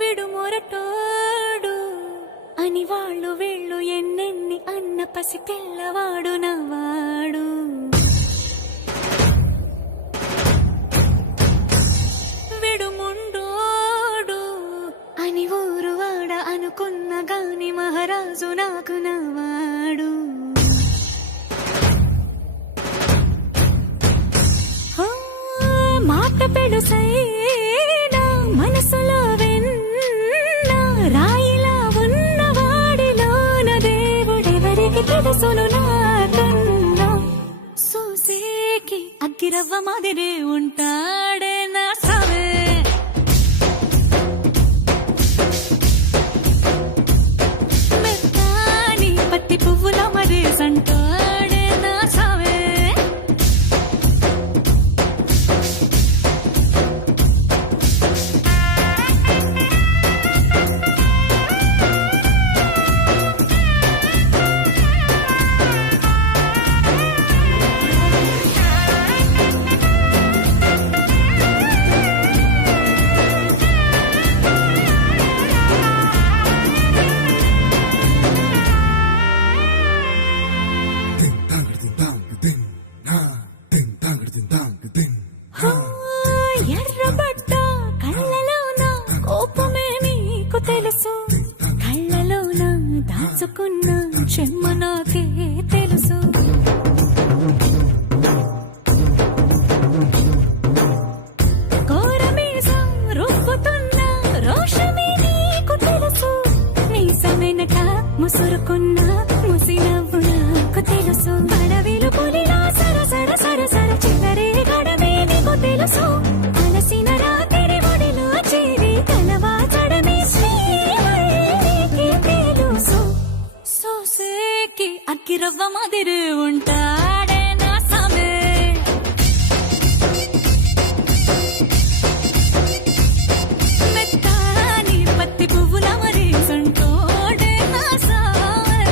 విడు మొరటోడు అని వాళ్ళు వీళ్ళు ఎన్నెన్ని అన్న పసి పిల్లవాడు నవ్వాడు. విడు ముండోడు అని ఊరు వాడ అనుకున్న గాని మహారాజు నాకు నవ్వాడు. మాట పెడుసైనా మనసులో వెన్న రాయిలా ఉన్నవాడిలోన దేవుడెవరికి తెలుసును నాకన్నా. సూసేకి అగ్గిరవ్వ మాదిరే ఉంటాడే నా సావే. మెత్తాని పత్తి పువ్వుల మరి సంటాడే నా సావే. ఎర్రబడ్డ కళ్ళలోన కోపమే నీకు తెలుసు, కళ్ళలోన దాచుకున్న చెమ్మ నాకే తెలుసు. కోరమీసం రుబ్బుతున్న రోషమే నీకు తెలుసు, మీసమెనక ముసురుకున్న ముసినవ్వు నాకు తెలుసు. అడవిలు పులిలా సరసర సరసర చివరే గడమే నీకు తెలుసు. అలసిన రాత్రి ఒడిలో చేరి కలవాచడమే శ్రీవల్లికి తెలుసు. సోసేకి అగ్గిరవ్వ మాదిరి ఉంటాడే నా సామే. మెత్తాని పత్తి పువ్వుల మరి సంటోడే నా సామే.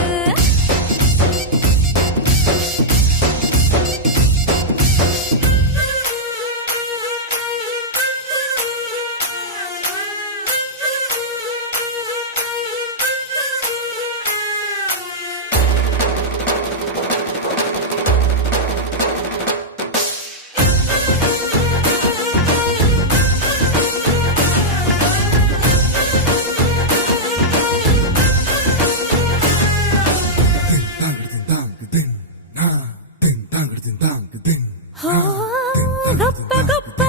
గొప్ప గొప్ప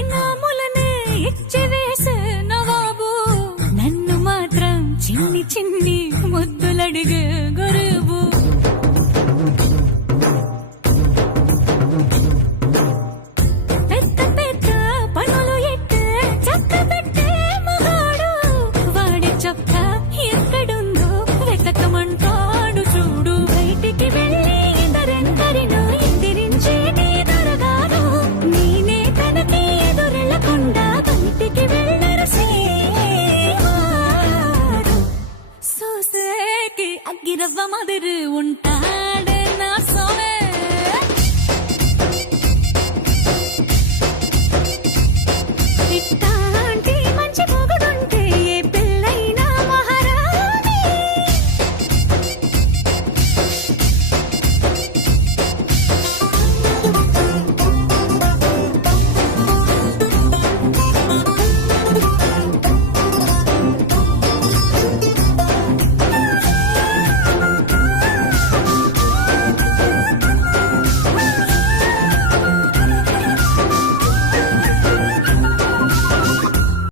ఇనాములనే ఇచ్చి వేసే నవాబు, నన్ను మాత్రం చిన్ని చిన్ని ముద్దులడిగే